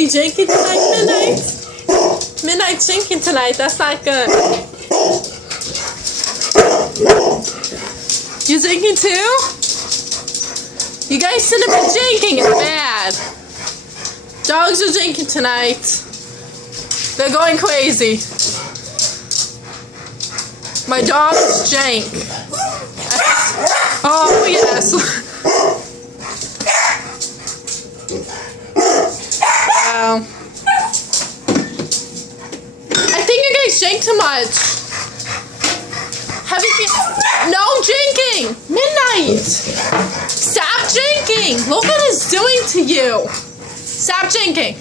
you drinking tonight, Midnight? Midnight's drinking tonight. That's not good. You drinking too? You guys shouldn't be drinking. It's bad. Dogs are drinking tonight. They're going crazy. My dog's jank. Oh, yes. Wow. I think you guys drank too much. Have you... No drinking! Midnight! Stop drinking! Look what it's doing to you. Stop drinking.